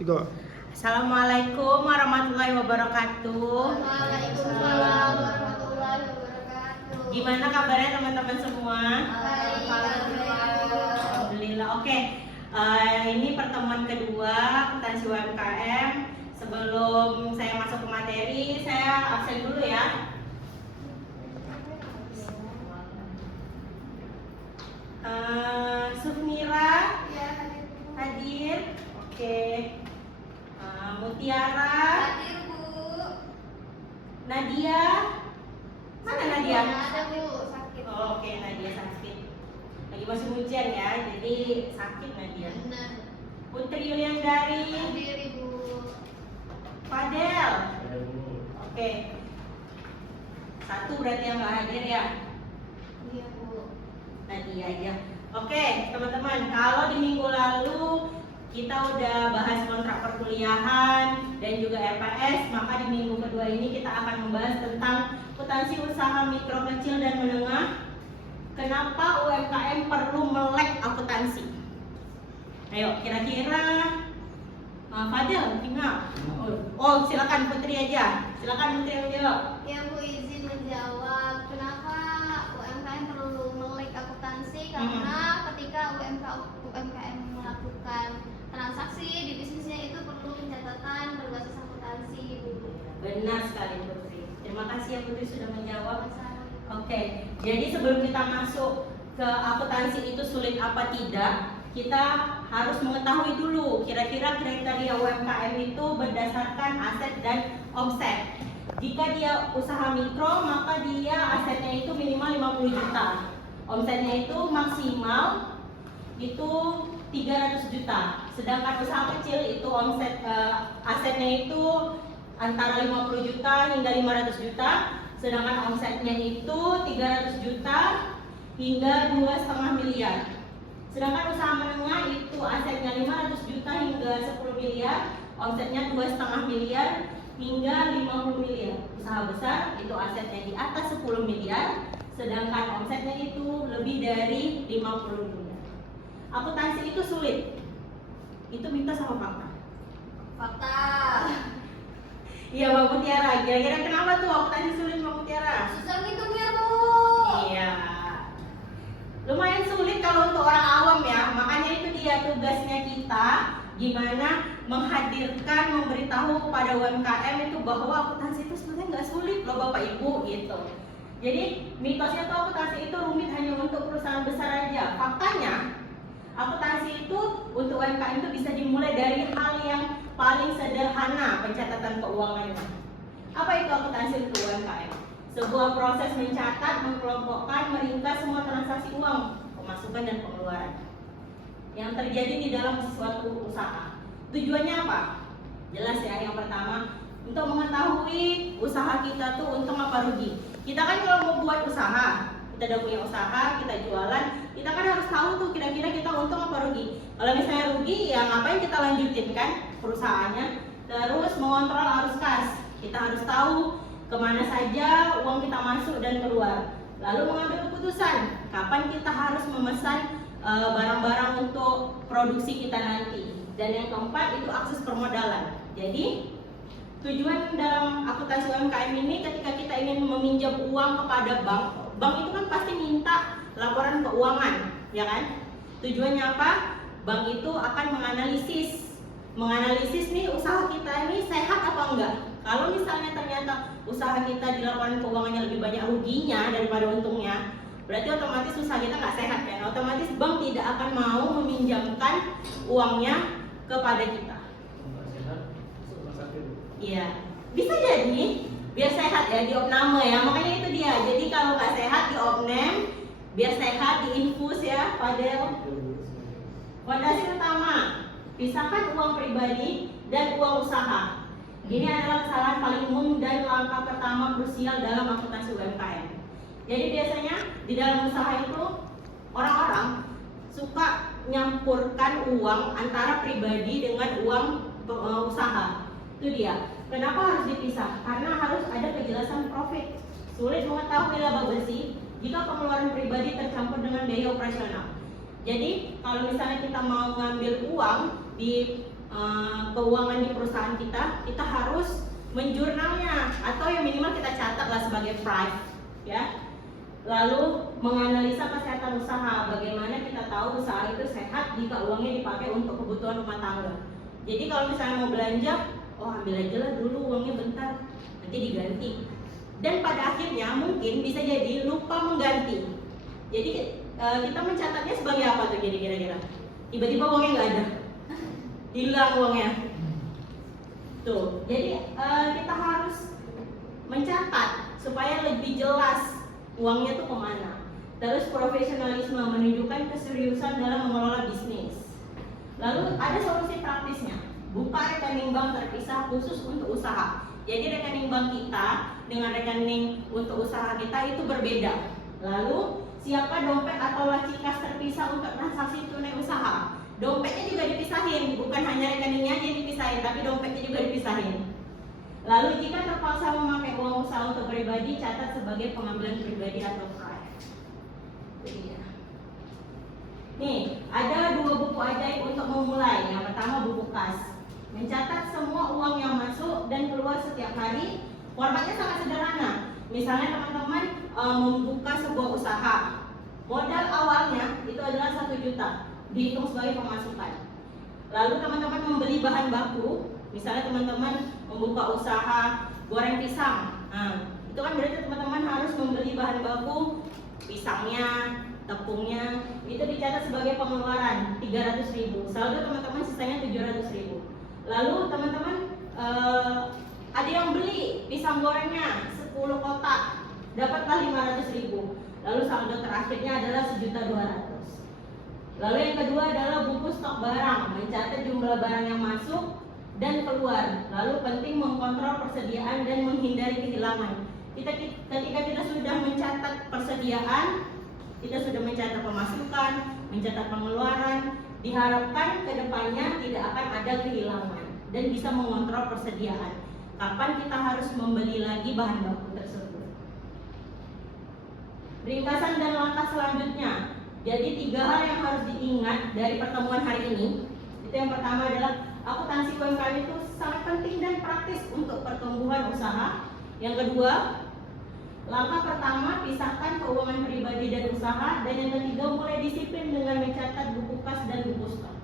Tiga. Assalamualaikum warahmatullahi wabarakatuh. Waalaikumsalam warahmatullahi wabarakatuh. Gimana kabarnya teman-teman semua? Alhamdulillah. Alhamdulillah. Oke, ini pertemuan kedua akuntansi UMKM. Sebelum saya masuk ke materi, saya absen dulu ya. Sufmira hadir. Oke. Mutiara, Hadir, Bu. Nadia. Mana Nadia? Ada, Bu, sakit. Oh, oke, Nadia sakit. Lagi musim hujan ya, jadi sakit Nadia. Benar. Putri Yuliandari, Hadir, Ibu. Fadel. Oke. Satu berarti yang nggak hadir ya. Iya, Bu. Nadia aja. Oke, teman-teman, kalau di minggu lalu kita udah bahas kontrak perkuliahan dan juga RPS, maka di minggu kedua ini kita akan membahas tentang akuntansi usaha mikro, kecil, dan menengah. Kenapa UMKM perlu melek akuntansi? Ayo, kira-kira Fadel, tinggal. Oh, silakan Putri aja. Silakan Putri yang jawab. Ya, Bu, izin menjawab. Kenapa UMKM perlu melek akuntansi? Karena ketika UMKM melakukan transaksi di bisnisnya itu perlu pencatatan berbasis akuntansi, Bu. Benar sekali Putri. Terima kasih ya Putri sudah menjawab. Oke, jadi sebelum kita masuk ke akuntansi itu sulit apa tidak, kita harus mengetahui dulu kira-kira kriteria UMKM itu berdasarkan aset dan omset. Jika dia usaha mikro, maka dia asetnya itu minimal 50 juta. Omsetnya itu maksimal itu 300 juta. Sedangkan usaha kecil itu asetnya itu antara 50 juta hingga 500 juta. Sedangkan omsetnya itu 300 juta hingga 2,5 miliar. Sedangkan usaha menengah itu asetnya 500 juta hingga 10 miliar, omsetnya 2,5 miliar hingga 50 miliar. Usaha besar itu asetnya di atas 10 miliar, sedangkan omsetnya itu lebih dari 50 miliar. Akuntansi itu sulit. Itu mitos sama fakta? Fakta. Iya, Mbak Mutiara. Kira-kira kenapa tuh akuntansi sulit, Mbak Mutiara? Susah ngitungnya, Bu. Iya. Lumayan sulit kalau untuk orang awam ya. Makanya itu dia tugasnya kita, gimana menghadirkan, memberitahu kepada UMKM itu bahwa akuntansi itu sebenarnya nggak sulit loh Bapak Ibu gitu. Jadi mitosnya tuh akuntansi itu rumit hanya untuk perusahaan besar aja. Faktanya akuntansi itu untuk UMKM itu bisa dimulai dari hal yang paling sederhana, pencatatan keuangannya. Apa itu akuntansi untuk UMKM? Sebuah proses mencatat, mengkelompokkan, meringkas semua transaksi uang, pemasukan dan pengeluaran yang terjadi di dalam suatu usaha. Tujuannya apa? Jelas ya, yang pertama untuk mengetahui usaha kita tuh untung apa rugi. Kita kan kalau mau buat usaha, kita udah punya usaha, kita jualan, kita kan harus tahu tuh kira-kira kita untung apa rugi. Kalau misalnya rugi, ya ngapain kita lanjutin kan perusahaannya. Terus mengontrol arus kas, kita harus tahu kemana saja uang kita masuk dan keluar. Lalu mengambil keputusan kapan kita harus memesan barang-barang untuk produksi kita nanti. Dan yang keempat itu akses permodalan. Jadi tujuan dalam akuntansi UMKM ini ketika kita ingin meminjam uang kepada bank, bank itu kan pasti minta laporan keuangan, ya kan? Tujuannya apa? Bank itu akan menganalisis nih usaha kita ini sehat apa enggak. Kalau misalnya ternyata usaha kita di laporan keuangannya lebih banyak ruginya daripada untungnya, berarti otomatis usaha kita nggak sehat kan? Otomatis bank tidak akan mau meminjamkan uangnya kepada kita. Iya, bisa jadi biar sehat ya di opname ya, makanya itu dia. Jadi kalau nggak sehat di opnem, biar sehat di infus ya, Fadel. Fondasi utama, pisahkan uang pribadi dan uang usaha. Ini adalah kesalahan paling umum dan langkah pertama krusial dalam akuntansi UMKM. Jadi biasanya di dalam usaha itu orang-orang suka nyampurkan uang antara pribadi dengan uang usaha. Itu dia. Kenapa harus dipisah? Karena harus ada kejelasan profit. Sulit mengetahui laba bersih jika pengeluaran pribadi tercampur dengan biaya operasional. Jadi kalau misalnya kita mau ngambil uang di keuangan di perusahaan kita, kita harus menjurnalnya atau yang minimal kita catatlah sebagai private, ya. Lalu menganalisa kesehatan usaha, bagaimana kita tahu usaha itu sehat jika uangnya dipakai untuk kebutuhan rumah tangga. Jadi kalau misalnya mau belanja, oh ambil aja lah dulu uangnya bentar, nanti diganti. Dan pada akhirnya mungkin bisa jadi lupa mengganti. Jadi kita mencatatnya sebagai apa tuh jadi kira-kira? Tiba-tiba uangnya nggak ada, hilang uangnya. Tuh, jadi kita harus mencatat supaya lebih jelas uangnya tuh kemana. Terus profesionalisme menunjukkan keseriusan dalam mengelola bisnis. Lalu ada solusi praktisnya, buka rekening bank terpisah khusus untuk usaha. Jadi rekening bank kita dengan rekening untuk usaha kita itu berbeda. Lalu siapkan dompet atau laci kas terpisah untuk transaksi tunai usaha. Dompetnya juga dipisahin, bukan hanya rekeningnya aja yang dipisahin, tapi dompetnya juga dipisahin. Lalu jika terpaksa memakai uang usaha untuk pribadi, catat sebagai pengambilan pribadi atau private. Nih, ada 2 buku ajaib untuk memulai. Yang pertama buku kas. Mencatat semua uang yang masuk dan keluar setiap hari. Formatnya sangat sederhana. Misalnya teman-teman membuka sebuah usaha. Modal awalnya itu adalah 1 juta. Dihitung sebagai pemasukan. Lalu teman-teman membeli bahan baku, misalnya teman-teman membuka usaha goreng pisang. Nah, itu kan berarti teman-teman harus membeli bahan baku, pisangnya, tepungnya, itu dicatat sebagai pengeluaran 300.000. Saldo teman-teman sisanya 700.000. Lalu teman-teman ada yang beli pisang gorengnya 10 kotak, dapatlah 500.000. Lalu saldo terakhirnya adalah 1.200.000. Lalu yang kedua adalah buku stok barang, mencatat jumlah barang yang masuk dan keluar. Lalu penting mengkontrol persediaan dan menghindari kehilangan. Ketika kita sudah mencatat persediaan, kita sudah mencatat pemasukan, mencatat pengeluaran, diharapkan kedepannya tidak akan ada kehilangan dan bisa mengontrol persediaan. Kapan kita harus membeli lagi bahan baku tersebut? Ringkasan dan langkah selanjutnya. Jadi 3 hal yang harus diingat dari pertemuan hari ini. Itu yang pertama adalah akuntansi UMKM itu sangat penting dan praktis untuk pertumbuhan usaha. Yang kedua, langkah pertama pisahkan keuangan pribadi dan usaha. Dan yang ketiga, mulai disiplin dengan mencatat buku kas dan buku stok.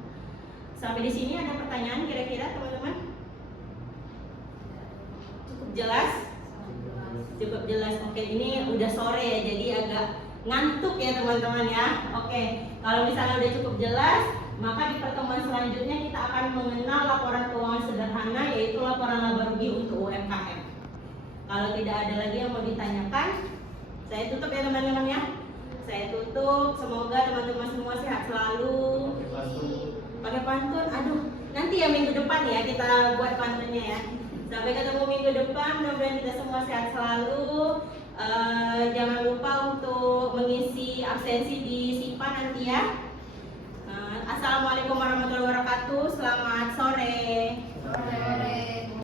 Sampai di sini ada pertanyaan kira-kira teman-teman? Cukup jelas? Cukup jelas. Oke, ini udah sore ya, jadi agak ngantuk ya teman-teman ya. Oke, kalau misalnya udah cukup jelas, maka di pertemuan selanjutnya kita akan mengenal laporan keuangan sederhana, yaitu laporan laba rugi untuk UMKM. Kalau tidak ada lagi yang mau ditanyakan, saya tutup ya teman-teman ya. Saya tutup. Semoga teman-teman semua sehat selalu. Pakai pantun, aduh, nanti ya minggu depan ya kita buat pantunnya ya. Sampai ketemu minggu depan, mudah-mudahan kita semua sehat selalu. Jangan lupa untuk mengisi absensi di SIPA nanti ya. Assalamualaikum warahmatullahi wabarakatuh. Selamat sore. Sore.